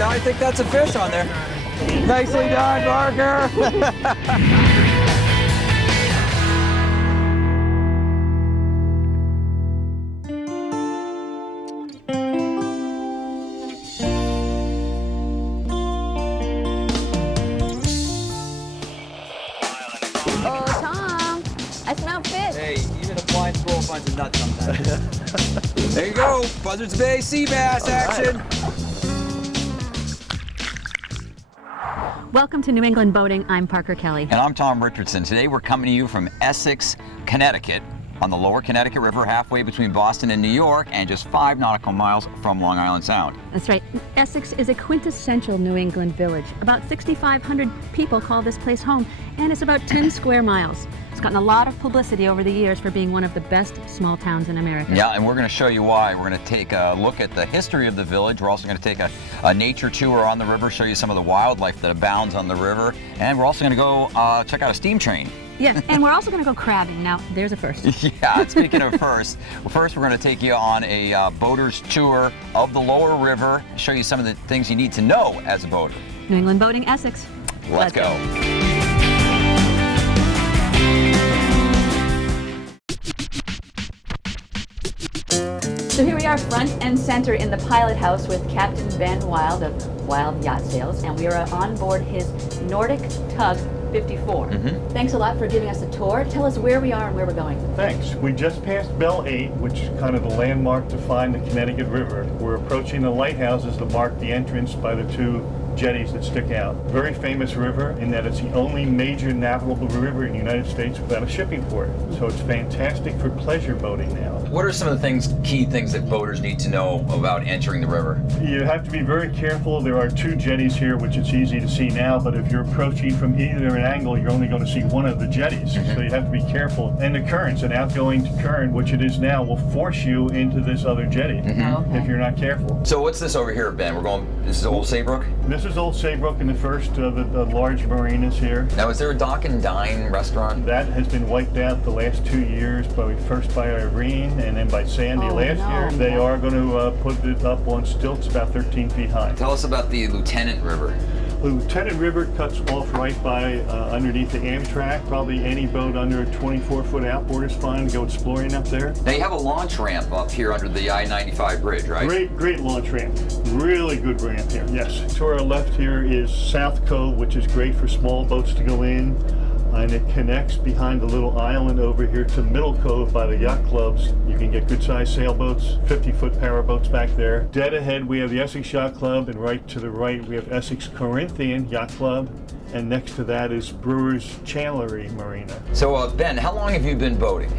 I think that's a fish on there. Nicely done, Parker. Finds a nut sometimes. There you go, Buzzards Bay sea bass action. Welcome to New England Boating. I'm Parker Kelly. And I'm Tom Richardson. Today we're coming to you from Essex, Connecticut, on the lower Connecticut River, halfway between Boston and New York, and just 5 nautical miles from Long Island Sound. That's right. Essex is a quintessential New England village. About 6,500 people call this place home, and it's about 10 square miles. It's gotten a lot of publicity over the years for being one of the best small towns in America. Yeah, and we're going to show you why. We're going to take a look at the history of the village. We're also going to take a nature tour on the river, show you some of the wildlife that abounds on the river, and we're also going to go check out a steam train. Yeah, and we're also going to go crabbing. Now, there's a first. Yeah, speaking of first, we're going to take you on a boater's tour of the lower river, show you some of the things you need to know as a boater. New England Boating, Essex. Let's go. So here we are front and center in the pilot house with Captain Ben Wild of Wild Yacht Sales, and we are on board his Nordic Tug 54. Thanks a lot for giving us a tour. Tell us where we are and where we're going. Thanks. We just passed Bell 8, which is kind of the landmark to find the Connecticut River. We're approaching the lighthouses that mark the entrance by the 2 jetties that stick out. Very famous river in that it's the only major navigable river in the United States without a shipping port. So it's fantastic for pleasure boating now. What are some of the key things that boaters need to know about entering the river? You have to be very careful. There are 2 jetties here, which it's easy to see now, but if you're approaching from either an angle, you're only going to see one of the jetties. So you have to be careful. And the currents, an outgoing current, which it is now, will force you into this other jetty if you're not careful. So what's this over here, Ben? This is Old Saybrook? This is Old Saybrook, and the first of the large marinas here. Now, is there a dock and dine restaurant? That has been wiped out the last 2 years, first by Irene and then by Sandy year. They are going to put it up on stilts about 13 feet high. Tell us about the Lieutenant River. Lieutenant River cuts off right by underneath the Amtrak. Probably any boat under a 24-foot outboard is fine to go exploring up there. Now you have a launch ramp up here under the I-95 bridge, right? Great launch ramp. Really good ramp here, yes. To our left here is South Cove, which is great for small boats to go in. And it connects behind the little island over here to Middle Cove by the yacht clubs. You can get good-sized sailboats, 50-foot power boats back there. Dead ahead, we have the Essex Yacht Club, and right to the right, we have Essex Corinthian Yacht Club, and next to that is Brewers Chandlery Marina. So, Ben, how long have you been boating?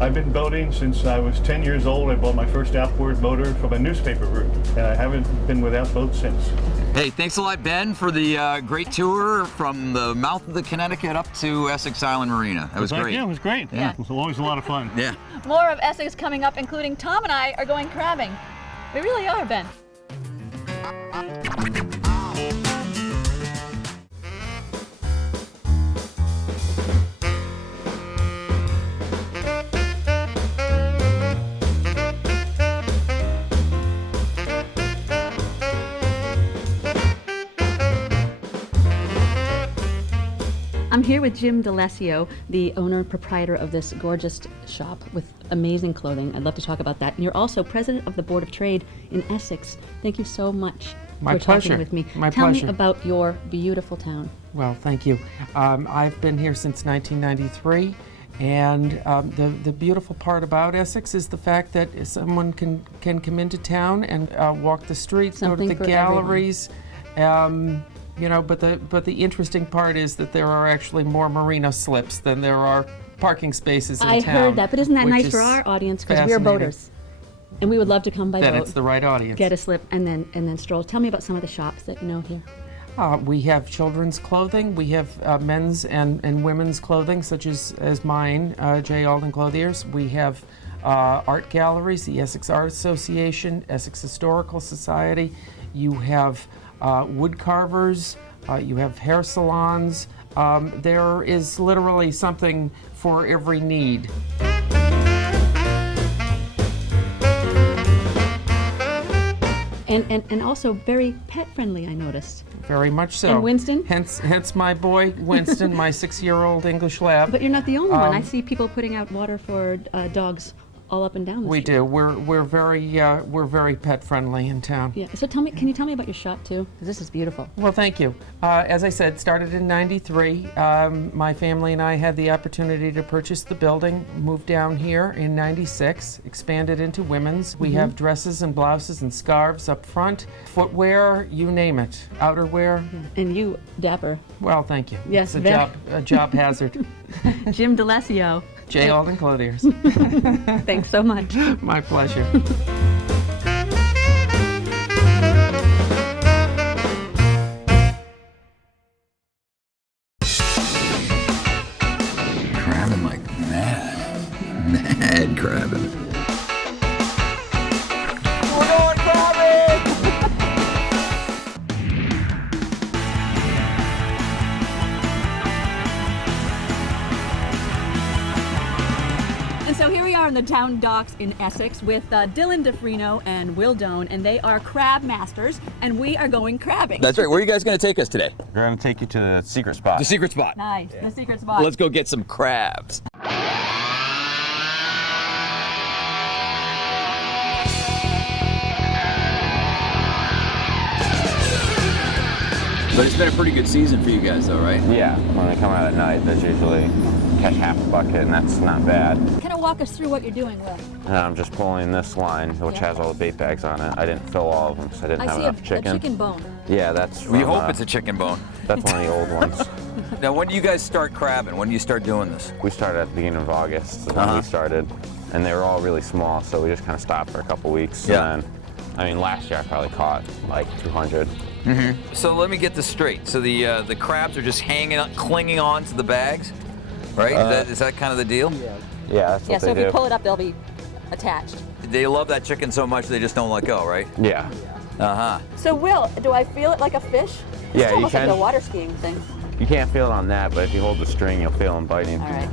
I've been boating since I was 10 years old. I bought my first outboard motor from a newspaper route, and I haven't been without boats since. Hey, thanks a lot, Ben, for the great tour from the mouth of the Connecticut up to Essex Island Marina. That was great. Yeah, it was great. Yeah. It was always a lot of fun. Yeah. More of Essex coming up, including Tom and I are going crabbing. We really are, Ben. I'm here with Jim D'Alessio, the owner and proprietor of this gorgeous shop with amazing clothing. I'd love to talk about that. And you're also president of the Board of Trade in Essex. Thank you so much for talking with me. Tell me about your beautiful town. Well, thank you. I've been here since 1993, and the beautiful part about Essex is the fact that someone can come into town and walk the streets, go to the galleries. You know, but the interesting part is that there are actually more marina slips than there are parking spaces in town. I heard that, but isn't that nice for our audience, because we're boaters, and we would love to come by boat. Then it's the right audience. Get a slip and then stroll. Tell me about some of the shops that you know here. We have children's clothing. We have men's and women's clothing, such as mine, J. Alden Clothiers. We have art galleries, the Essex Art Association, Essex Historical Society. You have wood carvers, you have hair salons. There is literally something for every need. And also very pet friendly, I noticed. Very much so. And Winston? Hence my boy Winston, my 6-year-old English lab. But you're not the only one. I see people putting out water for dogs all up and down the We street. do. We're very pet friendly in town. Yeah. So can you tell me about your shop too? 'Cause this is beautiful. Well, thank you. As I said, started in '93. My family and I had the opportunity to purchase the building, moved down here in '96, expanded into women's. We have dresses and blouses and scarves up front, footwear, you name it, outerwear. And you, dapper, Well, thank you. Yes, It's a job hazard. Jim DeLessio. J. Alden Clothiers. Thanks so much. My pleasure. Crabbing like mad crabbing. We're going crabbing! And so here we are in the town docks in Essex with Dylan DeFrino and Will Doan, and they are crab masters, and we are going crabbing. That's right. Where are you guys going to take us today? We're going to take you to the secret spot. The secret spot. Nice, the secret spot. Let's go get some crabs. But it's been a pretty good season for you guys, though, right? Yeah, when they come out at night, there's usually catch half a bucket, and that's not bad. Kind of walk us through what you're doing, Will. And I'm just pulling this line, which has all the bait bags on it. I didn't fill all of them because I didn't have enough a chicken. chicken bone. Yeah, that's. We from, hope it's a chicken bone. That's one of the old ones. Now, when do you guys start crabbing? When do you start doing this? We started at the beginning of August. Is when we started, and they were all really small, so we just kind of stopped for a couple weeks. Yeah. And then, I mean, last year I probably caught like 200. So let me get this straight. So the crabs are just hanging, clinging on to the bags, right? Is that kind of the deal? Yeah, that's what Yeah, so they if do. you pull it up, they'll be attached. They love that chicken so much they just don't let go, right? Yeah. So Will, do I feel it like a fish? Yeah, It's you almost like can. the water skiing thing. You can't feel it on that, but if you hold the string, you'll feel them biting. All right.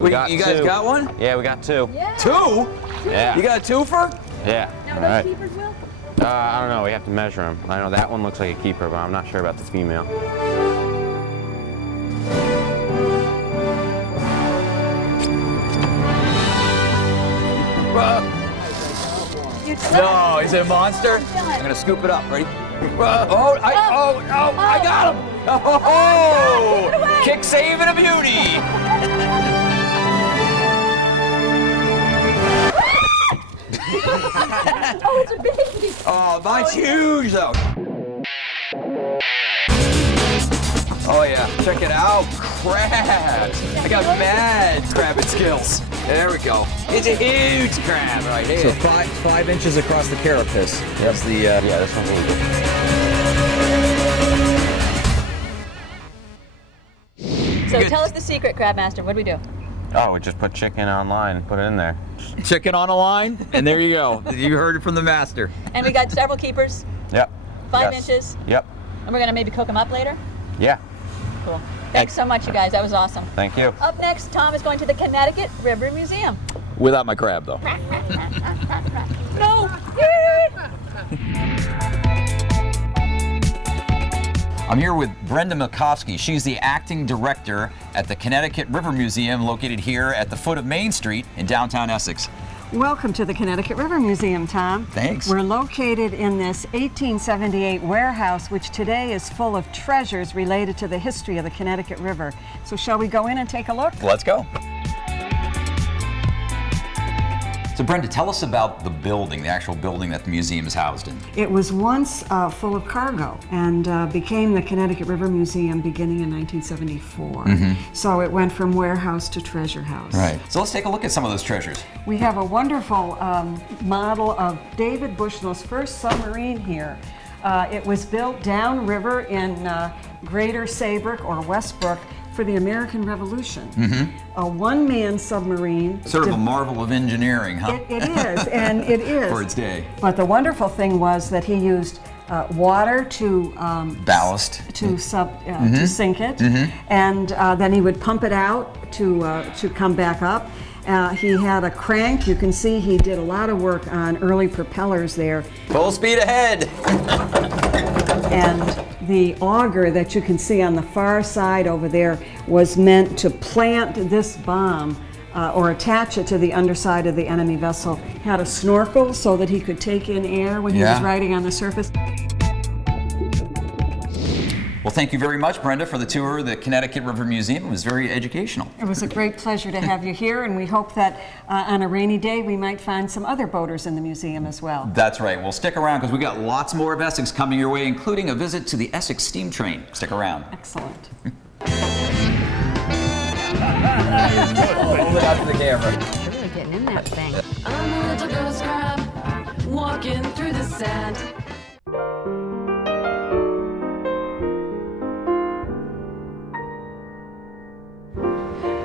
You got guys two. got one? Yeah, we got two. Two? Yeah. You got a twofer? Yeah. Now, All those right. keepers, Will? I don't know. We have to measure them. I know that one looks like a keeper, but I'm not sure about the female. No, is it a monster? I'm gonna scoop it up. Ready? I got him! Oh, kick, save, and a beauty! Oh, it's a baby! Oh, mine's huge though. Oh yeah, check it out, crabs. I got mad crabbing skills. There we go. It's a huge crab right here. So 5 inches across the carapace. That's the Yeah, this one's really good. So tell us the secret, Crab Master. What do we do? Oh, we just put chicken online and put it in there. chicken on a line, and there you go. You heard it from the master. And we got several keepers, Yep. 5 Yes. inches, Yep. and we're gonna maybe cook them up later. Yeah. Cool. Thanks so much, you guys. That was awesome. Thank you. Up next, Tom is going to the Connecticut River Museum. Without my crab, though. No! I'm here with Brenda Milkowski. She's the acting director at the Connecticut River Museum, located here at the foot of Main Street in downtown Essex. Welcome to the Connecticut River Museum, Tom. Thanks. We're located in this 1878 warehouse, which today is full of treasures related to the history of the Connecticut River. So shall we go in and take a look? Let's go. So Brenda, tell us about the building, the actual building that the museum is housed in. It was once full of cargo and became the Connecticut River Museum beginning in 1974. So it went from warehouse to treasure house. Right. So let's take a look at some of those treasures. We have a wonderful model of David Bushnell's first submarine here. It was built downriver in Greater Saybrook or Westbrook for the American Revolution. A one-man submarine. Sort of a marvel of engineering, huh? It is, and it is. For its day. But the wonderful thing was that he used water to Ballast. to sink it, and then he would pump it out to come back up. He had a crank. You can see he did a lot of work on early propellers there. Full speed ahead. And the auger that you can see on the far side over there was meant to plant this bomb or attach it to the underside of the enemy vessel. Had a snorkel so that he could take in air when he was riding on the surface. Well, thank you very much, Brenda, for the tour of the Connecticut River Museum. It was very educational. It was a great pleasure to have you here, and we hope that on a rainy day we might find some other boaters in the museum as well. That's right. Well, stick around because we got lots more of Essex coming your way, including a visit to the Essex steam train. Stick around. Excellent. Hold it out to the camera. You're really getting in that thing. I'm a little girl scrub, walking through the sand.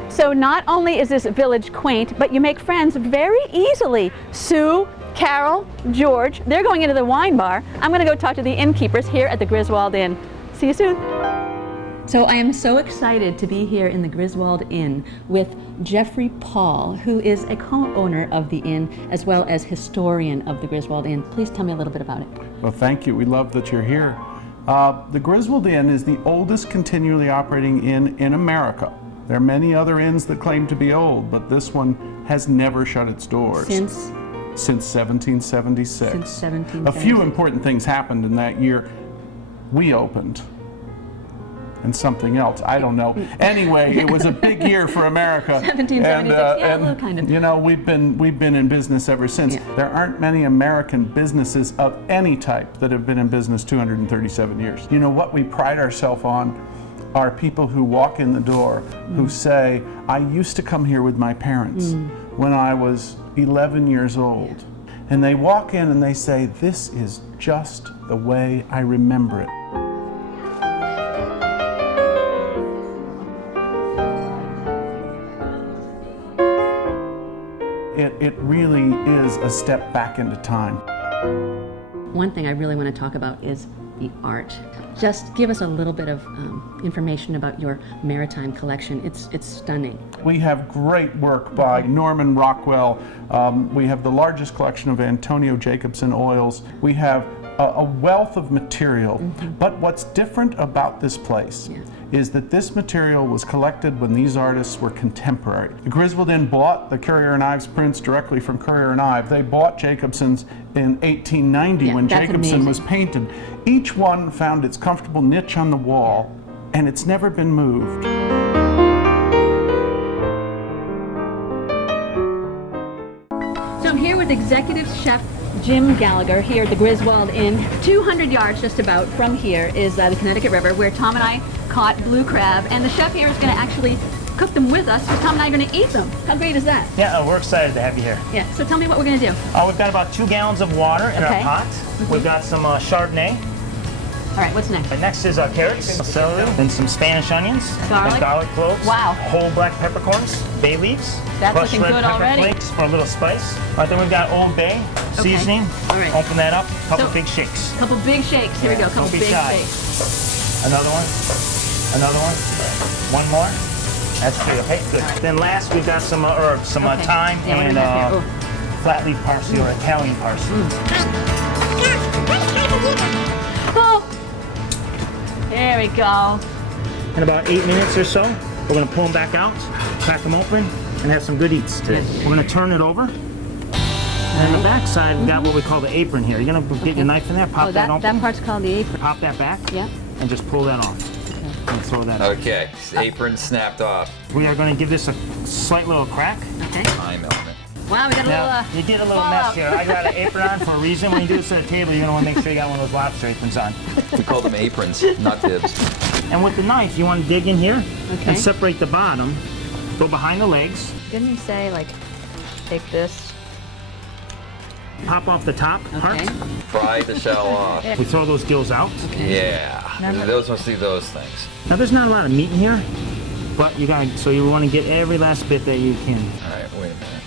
So not only is this village quaint, but you make friends very easily. Sue, Carol, George, they're going into the wine bar. I'm going to go talk to the innkeepers here at the Griswold Inn. See you soon. So I am so excited to be here in the Griswold Inn with Jeffrey Paul, who is a co-owner of the inn as well as historian of the Griswold Inn. Please tell me a little bit about it. Well, thank you. We love that you're here. The Griswold Inn is the oldest continually operating inn in America. There are many other inns that claim to be old, but this one has never shut its doors. Since 1776. Since 1776. A few important things happened in that year. We opened. And something else, I don't know. Anyway, it was a big year for America. 1776, yeah, a little kind of. You know, we've been in business ever since. Yeah. There aren't many American businesses of any type that have been in business 237 years. You know, what we pride ourselves on are people who walk in the door who say, I used to come here with my parents when I was 11 years old. And they walk in and they say, this is just the way I remember it. It really is a step back into time. One thing I really want to talk about is the art. Just give us a little bit of information about your maritime collection. It's stunning. We have great work by Norman Rockwell. We have the largest collection of Antonio Jacobson oils. We have a wealth of material. But what's different about this place is that this material was collected when these artists were contemporary. The Griswold Inn bought the Currier and Ives prints directly from Currier and Ives. They bought Jacobson's in 1890 when Jacobson was painted. Each one found its comfortable niche on the wall, and it's never been moved. So I'm here with executive chef Jim Gallagher here at the Griswold Inn. 200 yards just about from here is the Connecticut River, where Tom and I caught blue crab, and the chef here is going to actually cook them with us, because Tom and I are going to eat them. How great is that? Yeah, we're excited to have you here. Yeah, so tell me what we're going to do. We've got about 2 gallons of water in our pot. We've got some Chardonnay. All right, what's next? Next is carrots, celery, then some Spanish onions, Garlic. and garlic cloves, Wow. whole black peppercorns, bay leaves, That's crushed looking red good pepper already. flakes for a little spice. All right, then we've got Old Bay seasoning. All right. Open that up, couple So- big shakes. Couple big shakes. Here we go. Couple don't be big shy. shakes. Another one, another one, one more. That's 3, okay, good. Then last we've got some herbs, some Okay. thyme Yeah, what do and we have here? flat leaf parsley or Italian parsley. Oh, there we go. In about 8 minutes or so, we're going to pull them back out, crack them open, and have some good eats today. We're going to turn it over. And on the back side, we've got what we call the apron here. You're going to get your knife in there, pop Oh, that open, that part's called the apron. pop that back, Yeah. and just pull that off. And throw that out. Okay, apron snapped off. We are going to give this a slight little crack. Okay. Time element. Wow, we got a little. Now, you get a little fall mess out. here. I got an apron on for a reason. When you do this at a table, you're going to want to make sure you got one of those lobster aprons on. We call them aprons, not bibs. And with the knife, you want to dig in here Okay. and separate the bottom. Go behind the legs. Didn't he say, like, take this? Pop off the top parts. Fry the shell off. We throw those gills out. Yeah, those must see those things. Now there's not a lot of meat in here, but you want to get every last bit that you can. All right, wait a minute.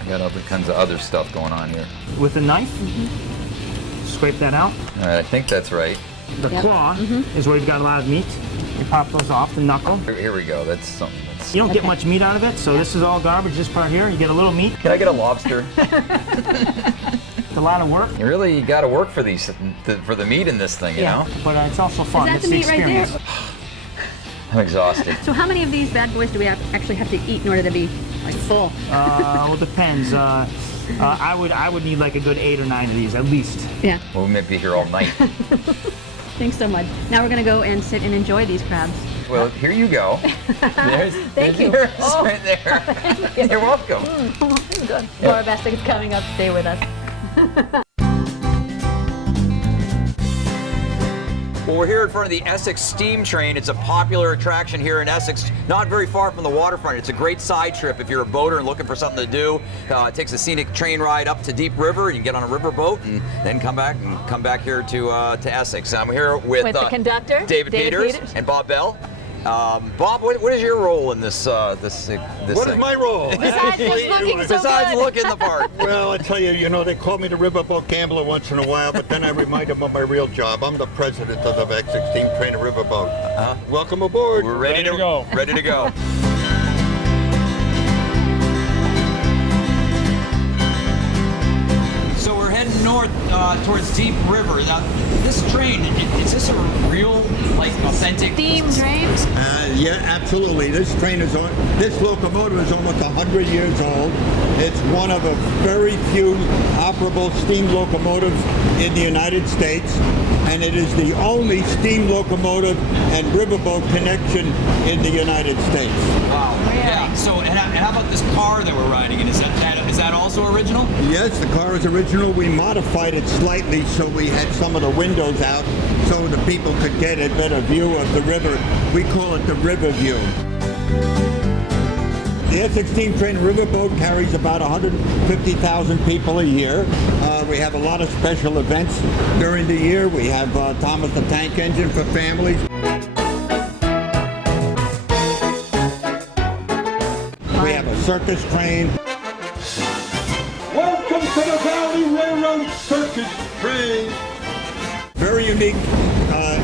I got all kinds of other stuff going on here. With a knife, scrape that out. All right, I think that's right. The claw is where you've got a lot of meat. You pop those off, the knuckle. Here we go. That's something. Let's Yes, you don't get much meat out of it, so this is all garbage, this part here. You get a little meat. Can I get a lobster? It's a lot of work. You really got to work for these, for the meat in this thing, you know? But it's also fun. Is that It's the meat right there? experience. I'm exhausted. So how many of these bad boys do we actually have to eat in order to be like full? Well, it depends. I would need like a good 8 or 9 of these at least. Yeah. Well, we might be here all night. Thanks so much. Now we're gonna go and sit and enjoy these crabs. Well, here you go. Thank you. Yours right there. You're welcome. This is good. More of Essex is coming up. Stay with us. Well, we're here in front of the Essex Steam Train. It's a popular attraction here in Essex, not very far from the waterfront. It's a great side trip if you're a boater and looking for something to do. It takes a scenic train ride up to Deep River. You can get on a river boat and then come back here to Essex. I'm here with the conductor, David Peters, and Bob Bell. Bob, what is your role in this What thing? is my role? Besides just looking so Besides good. looking the part. Well, I tell you, they call me the riverboat gambler once in a while, but then I remind them of my real job. I'm the president of the Essex Steam Train and Riverboat. Welcome aboard. We're ready to go. Ready to go. So we're heading north towards Deep River. Now, this train, is this a real, like, authentic Steam trains? Yeah, absolutely. This locomotive is almost 100 years old. It's one of a very few operable steam locomotives in the United States, and it is the only steam locomotive and riverboat connection in the United States. Wow. Yeah. So, and how about this car that we're riding in? Is that also original? Yes, the car is original. We modified it slightly so we had some of the windows out so the people could get a better view of the river. We call it the river view. The Essex Steam Train Riverboat carries about 150,000 people a year. We have a lot of special events during the year. We have Thomas the Tank Engine for families. We have a circus train. Welcome to the Valley Railroad Circus Train. Very unique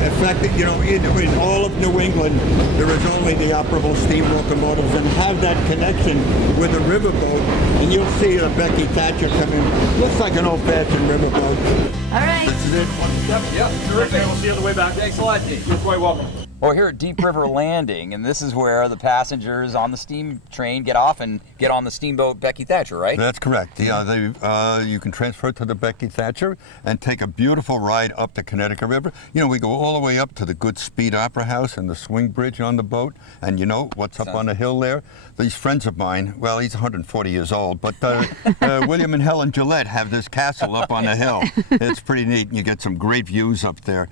effect that, in all of New England, there is only the operable steam locomotives, and have that connection with a riverboat. And you'll see Becky Thatcher come in. Looks like an old-fashioned riverboat. All right. This is it. Yep. Terrific. We'll see you on the way back. Thanks a lot, Dean. You're quite welcome. Well, we're here at Deep River Landing, and this is where the passengers on the steam train get off and get on the steamboat Becky Thatcher, right? That's correct. Yeah, you can transfer to the Becky Thatcher and take a beautiful ride up the Connecticut River. We go all the way up to the Good Speed Opera House and the swing bridge on the boat. And you know what's up on the hill there? These friends of mine, well, he's 140 years old, but William and Helen Gillette have this castle up on the hill. It's pretty neat, and you get some great views up there.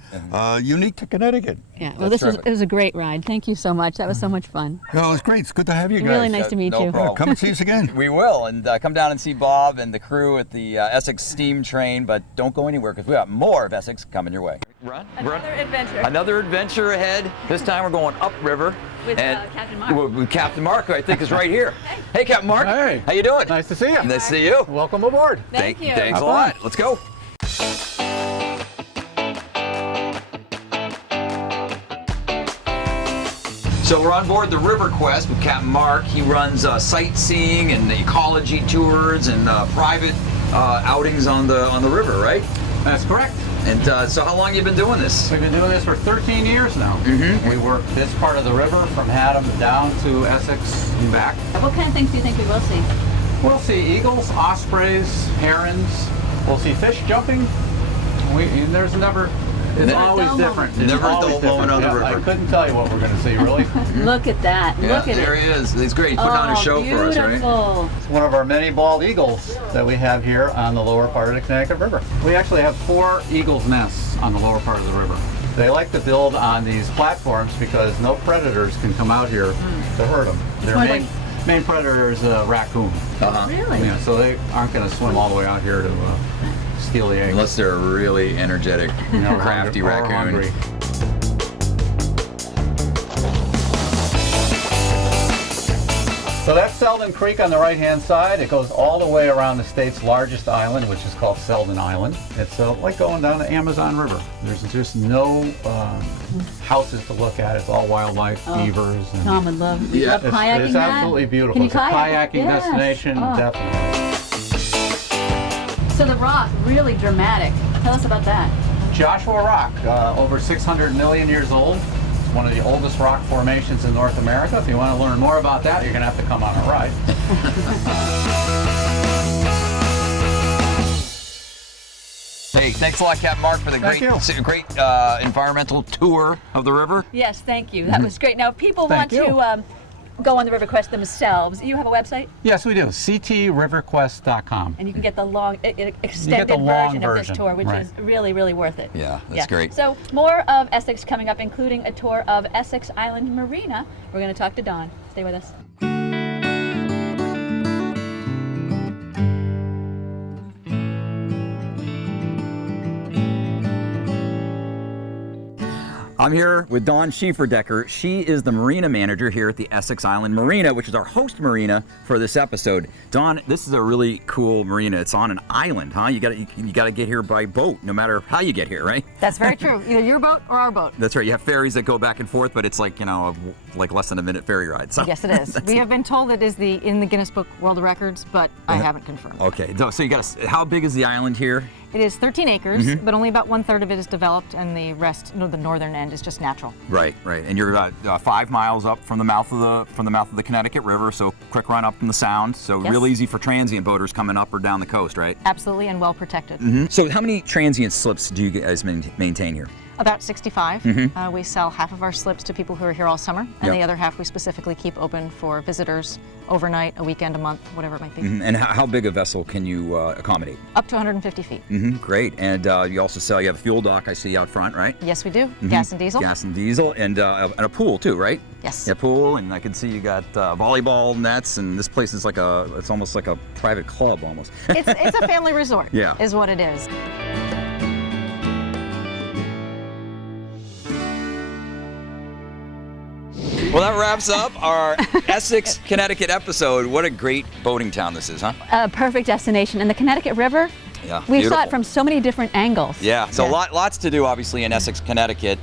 Unique to Connecticut. Yeah, well, it was a great ride. Thank you so much. That was so much fun. No, it was great. It's good to have you guys. Really nice to meet no you. problem. Come and see us again. We will, and come down and see Bob and the crew at the Essex Steam Train, but don't go anywhere because we got more of Essex coming your way. Another adventure ahead. This time we're going upriver. With Captain Mark. With Captain Mark, who I think is right here. Hey, Captain Mark. Hey. How you doing? Nice to see you. Nice to see you. Welcome aboard. Thank you. Thanks Have a lot. fun. Let's go. So we're on board the River Quest with Captain Mark. He runs sightseeing and ecology tours and private outings on the river, right? That's correct. And so how long have you been doing this? We've been doing this for 13 years now. Mm-hmm. We work this part of the river from Haddam down to Essex and back. What kind of things do you think we will see? We'll see eagles, ospreys, herons. We'll see fish jumping. It's always different. It's Never a always dull different. moment on the river. I couldn't tell you what we're going to see, really. Look at that. Yeah, Look at there it. he is. He's great. He's putting on a show for us, right? Beautiful. It's one of our many bald eagles that we have here on the lower part of the Connecticut River. We actually have 4 eagles' nests on the lower part of the river. They like to build on these platforms because no predators can come out here to hurt them. Their main predator is a raccoon. Really? Yeah, so they aren't going to swim all the way out here to steal the eggs. Unless they're a really energetic, crafty or raccoon. hungry. So that's Selden Creek on the right-hand side. It goes all the way around the state's largest island, which is called Selden Island. It's like going down the Amazon River. There's just no houses to look at. It's all wildlife, beavers. And Tom would love kayaking. It's absolutely beautiful. Can you It's a kayaking destination, definitely. So the rock, really dramatic. Tell us about that. Joshua Rock, over 600 million years old. It's one of the oldest rock formations in North America. If you want to learn more about that, you're going to have to come on a ride. Hey, thanks a lot, Captain Mark, for the great environmental tour of the river. Yes, thank you. That was great. Now, if people want to go on the River Quest themselves, you have a website? Yes, we do. ctriverquest.com. And you can get the long, extended version of this tour, which is really, really worth it. Yeah, that's great. So more of Essex coming up, including a tour of Essex Island Marina. We're going to talk to Dawn. Stay with us. I'm here with Dawn Schieferdecker. She is the marina manager here at the Essex Island Marina, which is our host marina for this episode. Dawn, this is a really cool marina. It's on an island, huh? You got to get here by boat, no matter how you get here, right? That's very true. Either your boat or our boat. That's right. You have ferries that go back and forth, but it's like, like less than a minute ferry ride. So yes, it is. We have been told it is in the Guinness Book World Records, but I haven't confirmed. Okay. So you got how big is the island here? It is 13 acres, but only about 1/3 of it is developed, and the rest, the northern end, is just natural. Right, right. And you're 5 miles up from the mouth of the Connecticut River, so quick run up from the Sound. So real easy for transient boaters coming up or down the coast, right? Absolutely, and well protected. So how many transient slips do you guys maintain here? About 65. We sell half of our slips to people who are here all summer, and the other half we specifically keep open for visitors overnight, a weekend, a month, whatever it might be. And how big a vessel can you accommodate? Up to 150 feet. Great. And you also you have a fuel dock I see out front, right? Yes, we do. Gas and diesel. Gas and diesel, and a pool too, right? Yes. Yeah, pool, and I can see you got volleyball nets, and this place is it's almost like a private club almost. It's a family resort. Yeah. Is what it is. Well, that wraps up our Essex, Connecticut episode. What a great boating town this is, huh? A perfect destination. And the Connecticut River, we saw it from so many different angles. Yeah, so lots to do, obviously, in Essex, Connecticut.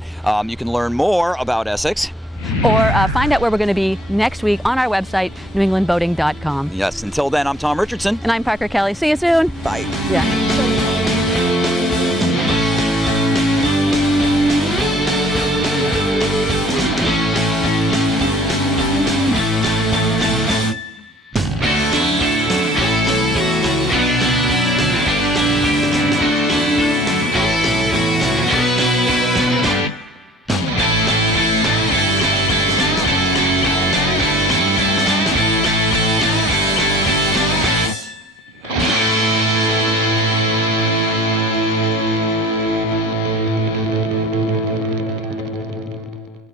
You can learn more about Essex. Or find out where we're going to be next week on our website, newenglandboating.com. Yes, until then, I'm Tom Richardson. And I'm Parker Kelly. See you soon. Bye. Yeah.